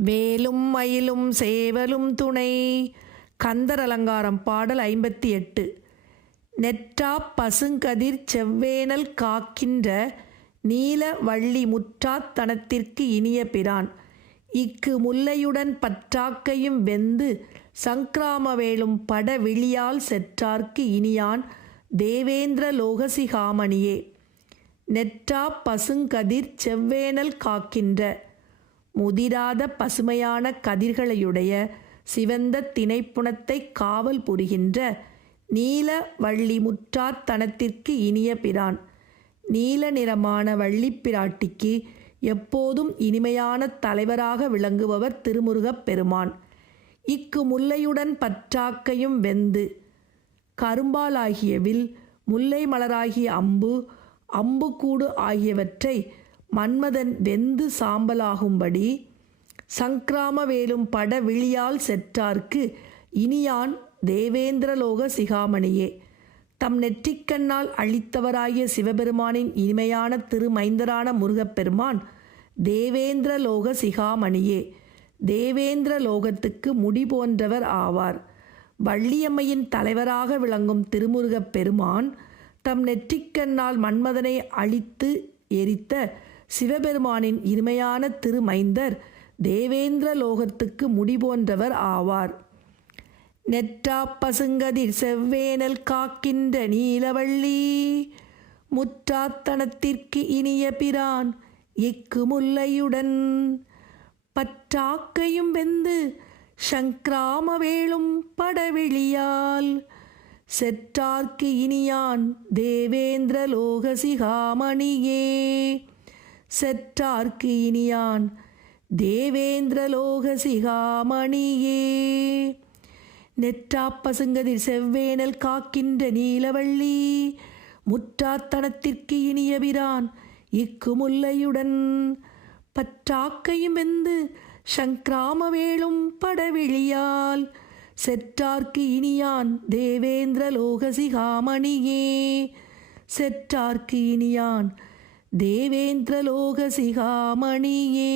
வேலும் மயிலும் சேவலும் துணை. கந்தர் அலங்காரம் பாடல் ஐம்பத்தி எட்டு. நெற்றா பசுங்கதிர் செவ்வேனல் காக்கின்ற நீல வள்ளி முற்றாத்தனத்திற்கு இனிய பிரான். இக்கு முல்லையுடன் பற்றாக்கையும் வெந்து சங்கிராமவேலும் பட விழியால் செற்றார்க்கு இனியான் தேவேந்திர லோகசிகாமணியே. நெற்றா பசுங்கதிர் செவ்வேனல் காக்கின்ற முதிராத பசுமையான கதிர்களையுடைய சிவந்த திணைப்புணத்தை காவல் புரிகின்ற நீல வள்ளி முற்றாத்தனத்திற்கு இனிய பிரான். நீல நிறமான வள்ளிப்பிராட்டிக்கு எப்போதும் இனிமையான தலைவராக விளங்குபவர் திருமுருகப் பெருமான். இக்கு முல்லையுடன் பற்றாக்கையும் வெந்து கரும்பாலாகிய வில் முல்லை மலராகிய அம்பு அம்புக்கூடு ஆகியவற்றை மன்மதன் வெந்து சாம்பலாகும்படி சங்கிராமவேலும் பட விழியால் செற்றார்க்கு இனியான் தேவேந்திரலோக சிகாமணியே. தம் நெற்றிக்கண்ணால் அழித்தவராகிய சிவபெருமானின் இனிமையான திருமைந்தரான முருகப்பெருமான் தேவேந்திர லோக சிகாமணியே. தேவேந்திர லோகத்துக்கு முடி போன்றவர் ஆவார். வள்ளியம்மையின் தலைவராக விளங்கும் திருமுருகப் பெருமான் தம் நெற்றிக்கண்ணால் மன்மதனை அழித்து எரித்த சிவபெருமானின் இனிமையான திருமைந்தர் தேவேந்திர லோகத்துக்கு முடி போன்றவர் ஆவார். நெற்றா பசுங்கதிர் செவ்வேனல் காக்கின்ற நீலவள்ளி முற்றாத்தனத்திற்கு இனிய பிரான் இக்கு முல்லையுடன். பற்றாக்கையும் வெந்து சங்கிராமவேளும் படவிழியால் செற்றார்க்கு இனியான் தேவேந்திர லோகசிகாமணியே செற்றார்க்கு இனியான் தேவேந்திரலோக சிகாமணியே. நெற்றாப்பசுங்கதிர் செவ்வேனல் காக்கின்ற நீலவள்ளி முற்றாத்தனத்திற்கு இனியபிரான் இக்கு முல்லையுடன் பற்றாக்கையும் வெந்து சங்கிராமவேளும் படவிழியால் செற்றார்க்கு இனியான் தேவேந்திர லோகசிகாமணியே செற்றார்க்கு இனியான் தேவேந்திரலோக சிகாமணியே